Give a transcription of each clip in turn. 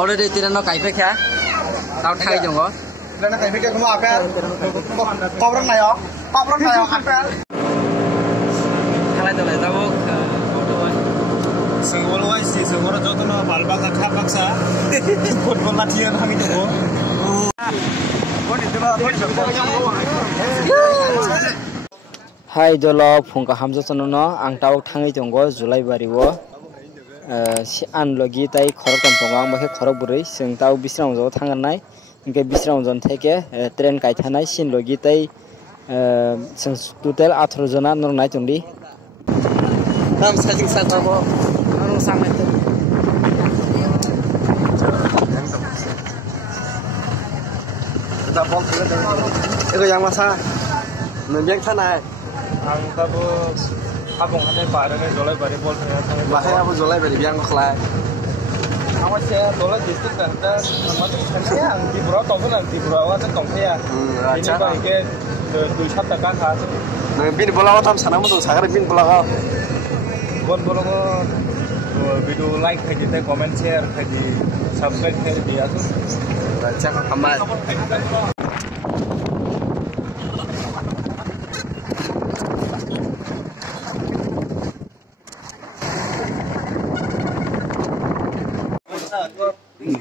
already tirano kaife kya tao thai jongo tirano kaife kya kamu apa kobrang nayo apa khala dole tabo auto boy sengol wai si sengol jotono balba ka khapaksa football latihan hangi jongo Hai dolo phungka hamza chanono ang tao thangai jongo Julai bari wo si an logi tai khorok tam tongo ang bakhe khorok burui sing tao bisram jo thanganai ingke bisram jon theke train kaithanai sin logi tai sing total 18 jona nornai chungdi tam sajing sakabo arung samai to tak bol itu yang masa menjeng sana ang tabo abong hane pare ne Julai bari bol bahaya apa Julai bari biang kelai awas saya Julai district ada nama tu saya ang di bro to pun di bro awas tong saya ini bagi ke dui sab taka khas bin bola tam sana mu sagar bin bola bol bolongo video like kaji te comment share kaji subscribe kaji dia tu baca amal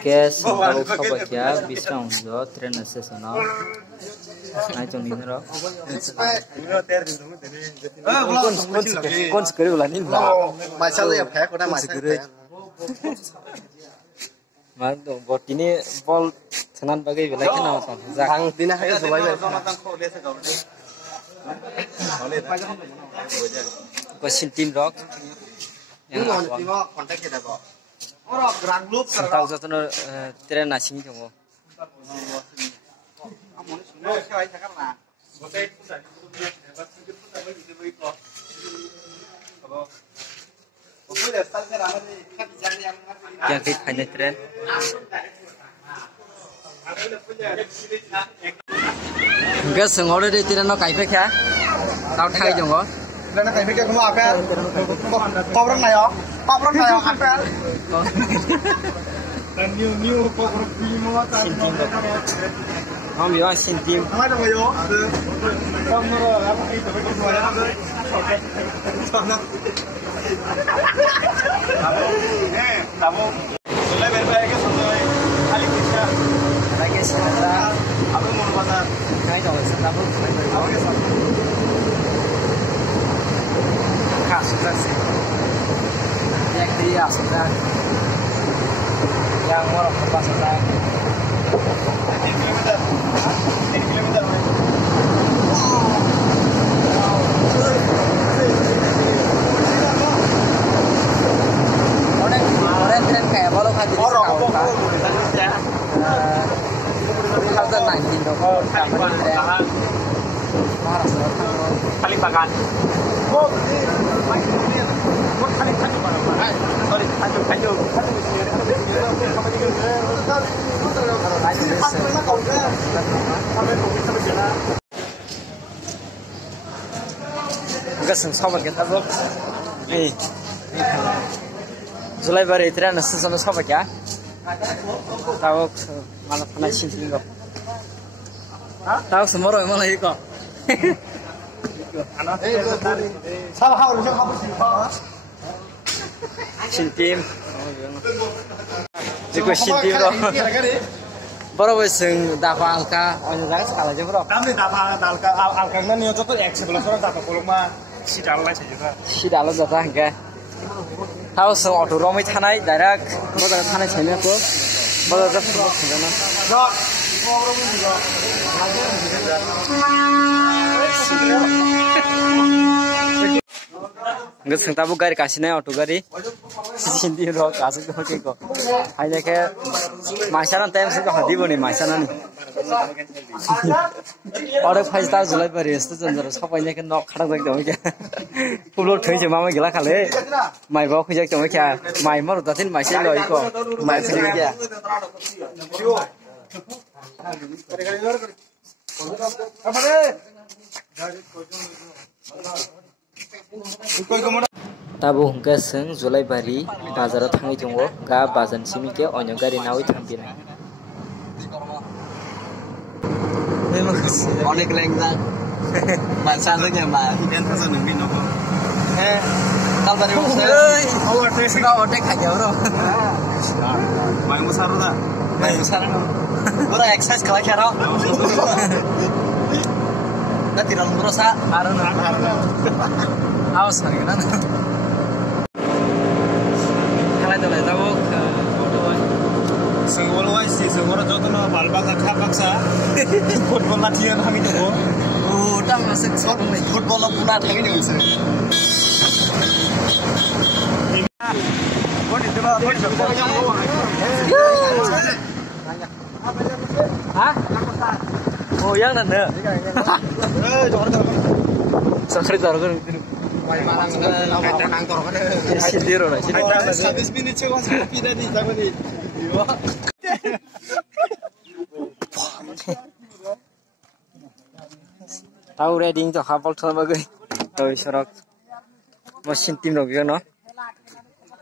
Guys, tao khabar kya bisram jo train station no ai chong ni ro kon sekali ulah ni macam tu ya pakai kena macam Mas dong bot ini bol senan bagai belai kena macam Ang tina hayo Julai bari question team rock yang tengok kontak kita kok orang gerang loop tahu satu no train nasi ni jongo yang kita hanya train enggak sengaja di train no kaife kya tahu thai jongo tirano kaife kya kamu apa kobrang nayo apa new kobrang film apa हम यहाँ सिंटीम ada boyo kamu apa itu kamu Julai bari ke sampai kali kita lagi sebentar apa mau pasar kaya kalau sebentar apa ke sampai sudah sih yang dia sudah yang mau ke pasar kilometer orang tren kayak baru hadir orang 2019 dong paling bagan enggak sama kita bro Julai bari train sama sama ya tahu malah pernah sini kok tahu semua orang emang lagi kok salah hal yang kamu sih 신팀 지금 신팀으로 baru beseng dapat angka orang jangan sekali aja bro kami dapat angka nih itu tuh eksibel orang dapat pulang mah si dalam aja juga si dalam jatah angka tahu semua auto romai tanai direct modal tanai sini tuh modal semua sana enggak sengtabu gari kasih nih auto gari sini bro kasih tuh kiko hanya kayak masalah time sih kok hadi boni masalah nih orang faiz tahu Julai bari itu jangan sampai nya kan nok khadang lagi dong ya pulau tuh cuma mau gila kali mai bawa kujak cuma kya mai mau datin mai sih loh iko mai sih kya Tabu hingga seng Julai Bari bazar tangi tunggu ga bazan simi ke onyo gari nawi tampil. Onek lenggang. Mansan tu nyama. Yang pasal nungguin apa? Kau dari mana? Oh, itu kau onek aja bro. Main besar dah. Main besar. Bro exercise kalau cara. Nanti dalam bro sa. Harun. Awas hari kan. Kalau tu lagi tahu ke auto. Sengwal waisi sengwara jauh tu na balbaka kapaksa. Football latihan kami tu. Udah masuk football pula lagi ni bisa. Hah? Oh yang mana? Sakit dah kan? Sini orang, sini. Habis bini cewek sepi dah di zaman ni. Tahu reading tu hafal tu bagai. Tahu isyarat. Mesin tim lagi kan?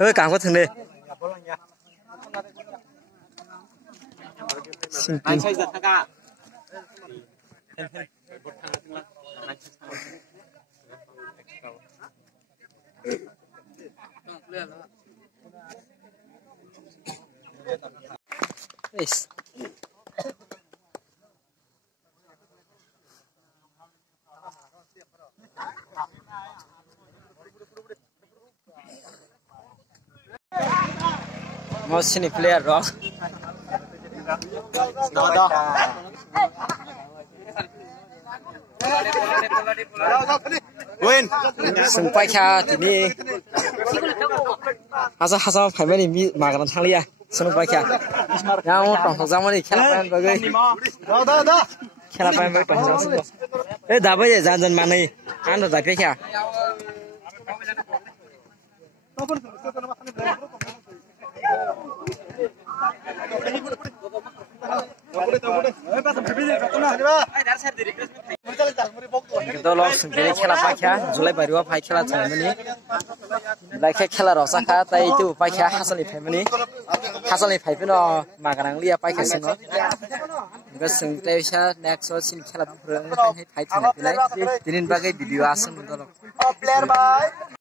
Hei, kang kau thende. Sintim. Yes. Mau sini player rock. Win. Sampai kah ini. Hasa family mi makan thang liya. Sampai kah. Yang tong zaman ni खेला bagai. खेला bagai tong. Dah apa je jangan mana ni. Anda dah kah? Kita langsung jadi खेला pakai Julai Bari wa pakai खेला family. Like खेला rasa kah, tapi itu pakai Hasan family. Hasan family no makan liya pakai semua. Juga sengtai saya next scene खेला berang pakai thang pilih. Jadi bagai video asal untuk.